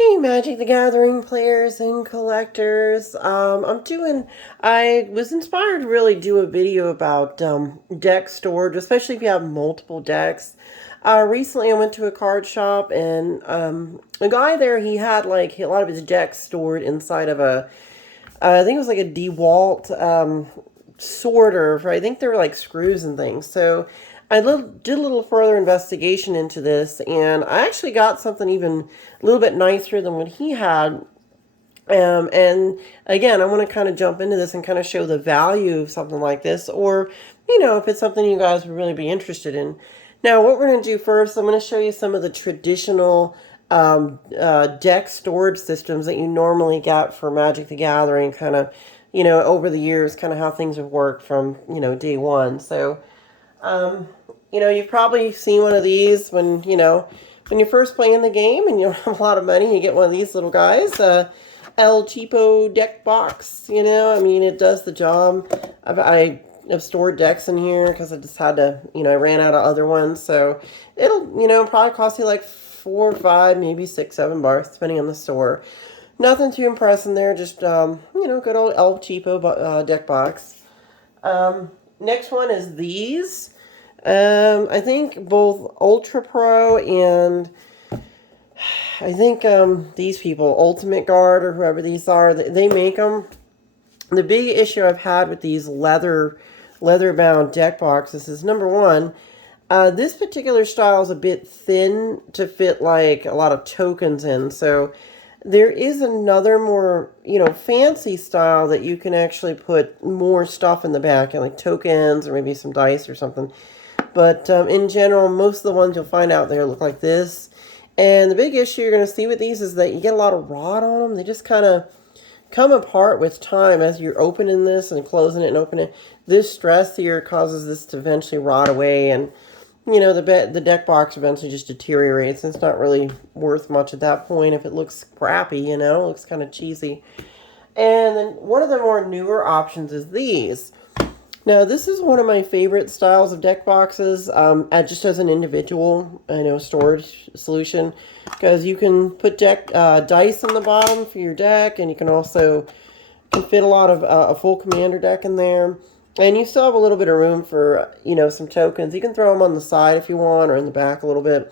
Hey, Magic the Gathering players and collectors. I was inspired to really do a video about deck storage, especially if you have multiple decks. Recently, I went to a card shop and a guy there, he had like a lot of his decks stored inside of I think it was like a DeWalt sorter for, I think there were like screws and things. So did a little further investigation into this, and I actually got something even a little bit nicer than what he had. And again, I want to kind of jump into this and kind of show the value of something like this, or, if it's something you guys would really be interested in. Now, what we're going to do first, I'm going to show you some of the traditional deck storage systems that you normally get for Magic the Gathering, kind of, over the years, kind of how things have worked from, day one. So, um, you've probably seen one of these when you're first playing the game and you don't have a lot of money, you get one of these little guys. El Cheapo deck box, I mean, it does the job. I've stored decks in here because I just had to, I ran out of other ones. So it'll, probably cost you like 4 or 5, maybe 6, 7 bucks, depending on the store. Nothing too impressive there, just, good old El Cheapo deck box. Next one is these. I think both UltraPro and I think these people, Ultimate Guard or whoever these are, they make them. The big issue I've had with these leather-bound deck boxes is, number one, this particular style is a bit thin to fit like a lot of tokens in. So there is another more, fancy style that you can actually put more stuff in the back, like tokens or maybe some dice or something. But in general, most of the ones you'll find out there look like this. And the big issue you're going to see with these is that you get a lot of rot on them. They just kind of come apart with time as you're opening this and closing it and opening it. This stress here causes this to eventually rot away, and the deck box eventually just deteriorates. And it's not really worth much at that point if it looks crappy. It looks kind of cheesy. And then one of the more newer options is these. Now, this is one of my favorite styles of deck boxes, just as an individual, storage solution, because you can put dice on the bottom for your deck, and you can also fit a lot of a full commander deck in there, and you still have a little bit of room for, some tokens. You can throw them on the side if you want, or in the back a little bit.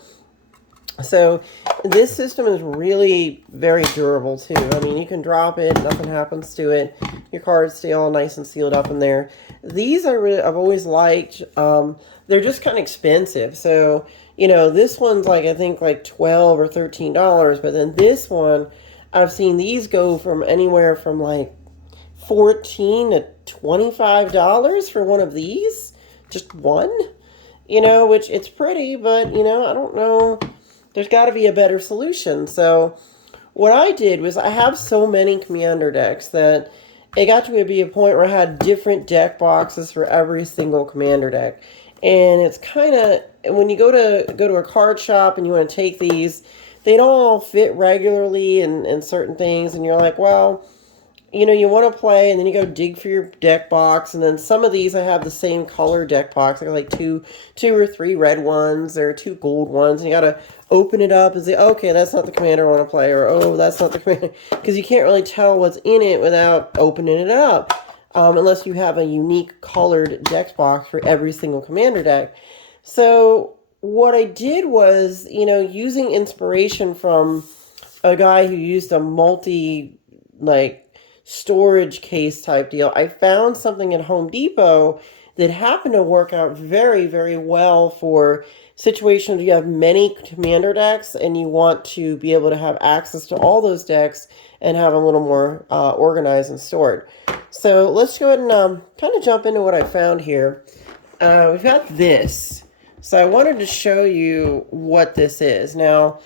So this system is really very durable too. I mean, you can drop it, nothing happens to it. Your cards stay all nice and sealed up in there. These I've always liked. They're just kind of expensive. So, this one's like, I think like $12 or $13, but then this one, I've seen these go from anywhere from like $14 to $25 for one of these. Just one, which it's pretty, but I don't know. There's got to be a better solution. So what I did was, I have so many commander decks that it got to be a point where I had different deck boxes for every single commander deck. And it's kind of, when you go to a card shop and you want to take these, they don't all fit regularly and certain things. And you're like, well, you want to play, and then you go dig for your deck box, and then some of these I have the same color deck box. I got like two or three red ones, or two gold ones, and you got to open it up and say, okay, that's not the commander I want to play, or oh, that's not the commander, because you can't really tell what's in it without opening it up, unless you have a unique colored deck box for every single commander deck. So what I did was, using inspiration from a guy who used a storage case type deal, I found something at Home Depot that happened to work out very, very well for situations where you have many commander decks and you want to be able to have access to all those decks and have them a little more organized and stored. So let's go ahead and kind of jump into what I found here. We've got this. So I wanted to show you what this is. Now,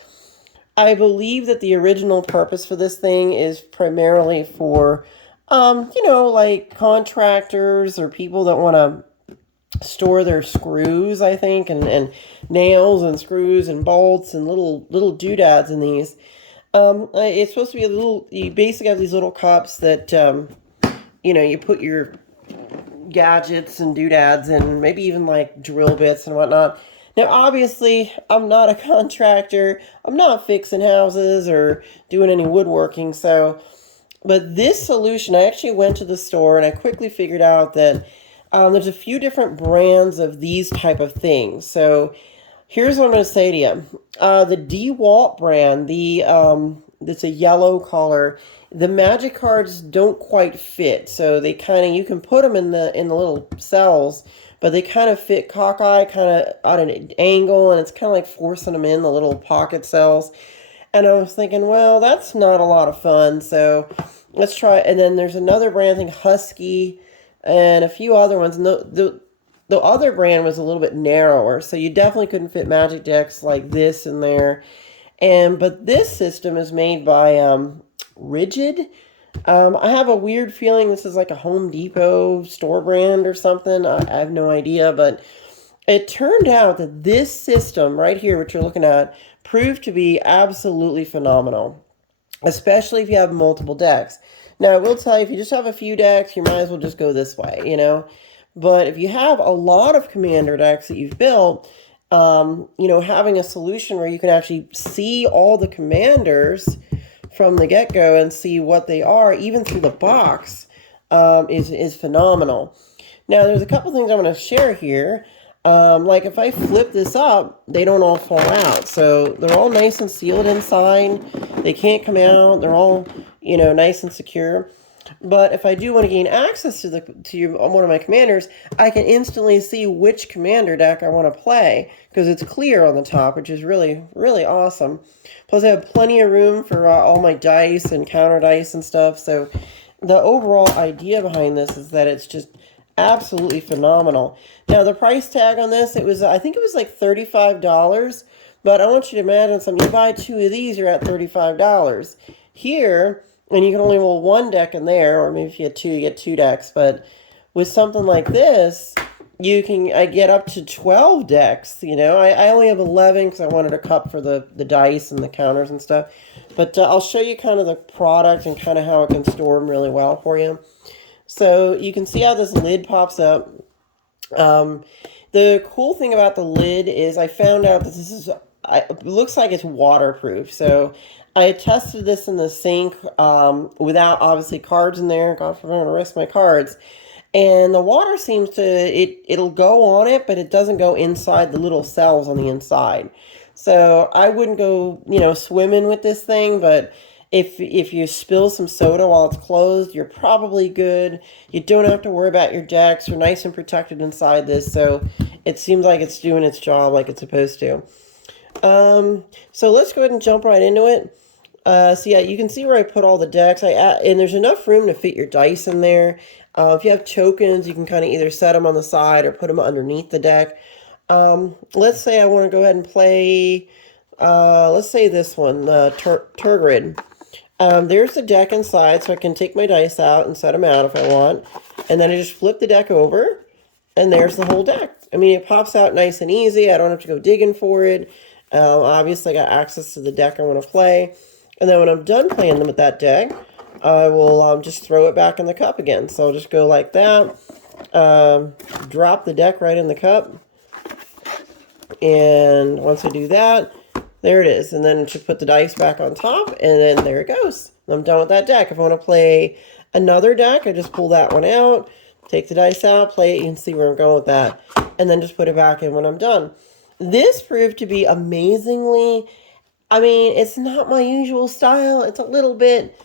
I believe that the original purpose for this thing is primarily for, like contractors or people that want to store their screws, I think, and nails and screws and bolts and little doodads in these. It's supposed to be you basically have these little cups that, you put your gadgets and doodads and maybe even like drill bits and whatnot. Now, obviously, I'm not a contractor. I'm not fixing houses or doing any woodworking. So, but this solution, I actually went to the store and I quickly figured out that there's a few different brands of these type of things. So, here's what I'm going to say to you. The DeWalt brand, it's a yellow color. The magic cards don't quite fit, so they kind of, you can put them in the little cells, but they kind of fit cockeye, kind of at an angle, and it's kind of like forcing them in the little pocket cells. And I was thinking, well, that's not a lot of fun, so let's try. And then there's another brand, I think Husky, and a few other ones. And the other brand was a little bit narrower, so you definitely couldn't fit magic decks like this in there. But this system is made by Rigid. I have a weird feeling this is like a Home Depot store brand or something. I have no idea, but it turned out that this system right here, which you're looking at, proved to be absolutely phenomenal, especially if you have multiple decks. Now, I will tell you, if you just have a few decks, you might as well just go this way, you know. But if you have a lot of commander decks that you've built, having a solution where you can actually see all the commanders from the get-go and see what they are, even through the box, is phenomenal. Now, there's a couple things I'm going to share here. Like if I flip this up, they don't all fall out. So they're all nice and sealed inside. They can't come out. They're all, nice and secure. But if I do want to gain access to one of my commanders, I can instantly see which commander deck I want to play because it's clear on the top, which is really, really awesome. Plus, I have plenty of room for all my dice and counter dice and stuff. So the overall idea behind this is that it's just absolutely phenomenal. Now, the price tag on this, I think it was like $35. But I want you to imagine something. You buy two of these, you're at $35. Here, and you can only roll one deck in there, or maybe if you get two, you get two decks. But with something like this, I get up to 12 decks. I only have 11 because I wanted a cup for the dice and the counters and stuff. But I'll show you kind of the product and kind of how it can store them really well for you. So you can see how this lid pops up. The cool thing about the lid is I found out that it looks like it's waterproof. So I had tested this in the sink without obviously cards in there. God forbid, I'm going to risk my cards. And the water seems to, it'll go on it, but it doesn't go inside the little cells on the inside. So I wouldn't go, swimming with this thing, but if you spill some soda while it's closed, you're probably good. You don't have to worry about your decks. You're nice and protected inside this, so it seems like it's doing its job like it's supposed to. So let's go ahead and jump right into it. So yeah, you can see where I put all the decks. And there's enough room to fit your dice in there. If you have tokens, you can kind of either set them on the side or put them underneath the deck. Let's say I want to go ahead and play, let's say this one, Turgid. There's the deck inside, so I can take my dice out and set them out if I want. And then I just flip the deck over, and there's the whole deck. I mean, it pops out nice and easy. I don't have to go digging for it. Obviously, I got access to the deck I want to play. And then when I'm done playing them with that deck, I will just throw it back in the cup again. So I'll just go like that. Drop the deck right in the cup. And once I do that, there it is. And then just put the dice back on top, and then there it goes. I'm done with that deck. If I want to play another deck, I just pull that one out, take the dice out, play it. You can see where I'm going with that. And then just put it back in when I'm done. This proved to be amazingly, it's not my usual style. It's a little bit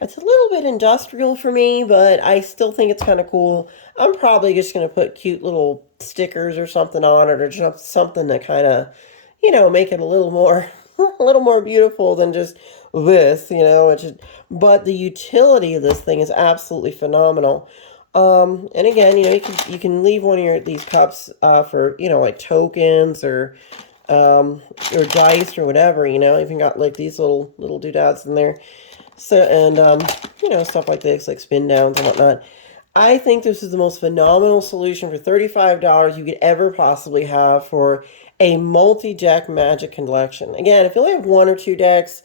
industrial for me, but I still think it's kind of cool. I'm probably just going to put cute little stickers or something on it, or just something to kind of, make it a little more beautiful than just this, but the utility of this thing is absolutely phenomenal. And again, you can leave one of these cups for, like tokens or dice or whatever, even got like these little doodads in there. So, and, stuff like this, like spin downs and whatnot. I think this is the most phenomenal solution for $35 you could ever possibly have for a multi-deck Magic collection. Again, if you only have one or two decks,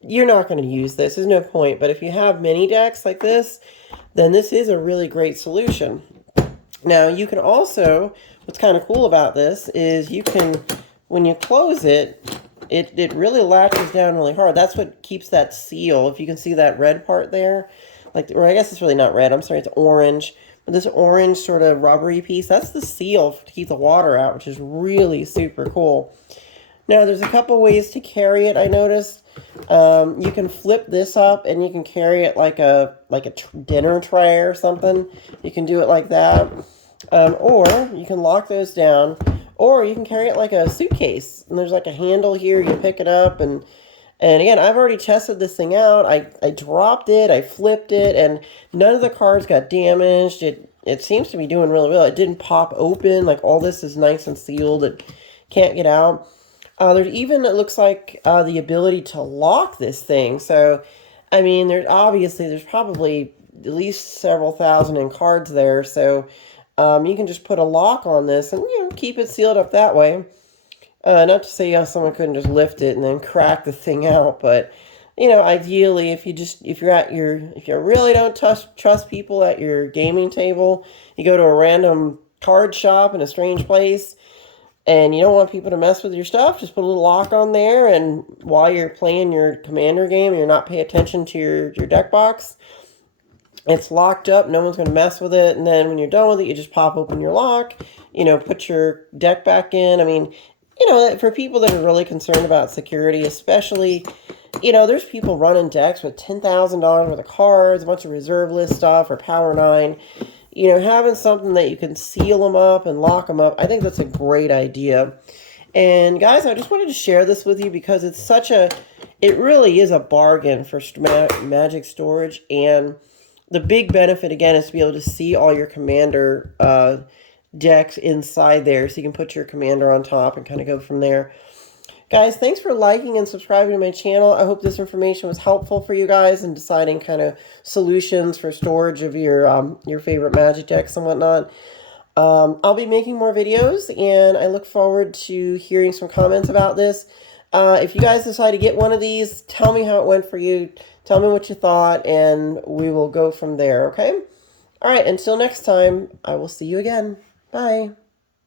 you're not going to use this. There's no point. But if you have many decks like this, then this is a really great solution. Now, you can also what's kind of cool about this is you can, when you close it, it really latches down really hard. That's what keeps that seal. If you can see that red part there, like, or I guess it's really not red. I'm sorry, it's orange. But this orange sort of rubbery piece, that's the seal to keep the water out, which is really super cool. Now, there's a couple ways to carry it, I noticed. You can flip this up and you can carry it like a dinner tray or something. You can do it like that. Or you can lock those down. Or you can carry it like a suitcase. And there's like a handle here. You pick it up. And again, I've already tested this thing out. I dropped it. I flipped it. And none of the cards got damaged. It seems to be doing really well. It didn't pop open. Like, all this is nice and sealed. It can't get out. There's even, it looks like, the ability to lock this thing. So, I mean, there's probably at least several thousand in cards there. So, you can just put a lock on this and, keep it sealed up that way. Not to say someone couldn't just lift it and then crack the thing out, but, ideally, if you really don't trust people at your gaming table, you go to a random card shop in a strange place, and you don't want people to mess with your stuff, just put a little lock on there, and while you're playing your Commander game and you're not paying attention to your deck box, it's locked up, no one's going to mess with it, and then when you're done with it, you just pop open your lock, put your deck back in. I mean, for people that are really concerned about security, especially, there's people running decks with $10,000 worth of cards, a bunch of reserve list stuff, or Power 9. Having something that you can seal them up and lock them up, I think that's a great idea. And guys, I just wanted to share this with you because it really is a bargain for Magic storage. And the big benefit, again, is to be able to see all your Commander decks inside there. So you can put your Commander on top and kind of go from there. Guys, thanks for liking and subscribing to my channel. I hope this information was helpful for you guys in deciding kind of solutions for storage of your favorite Magic decks and whatnot. I'll be making more videos, and I look forward to hearing some comments about this. If you guys decide to get one of these, tell me how it went for you. Tell me what you thought, and we will go from there, okay? All right, until next time, I will see you again. Bye.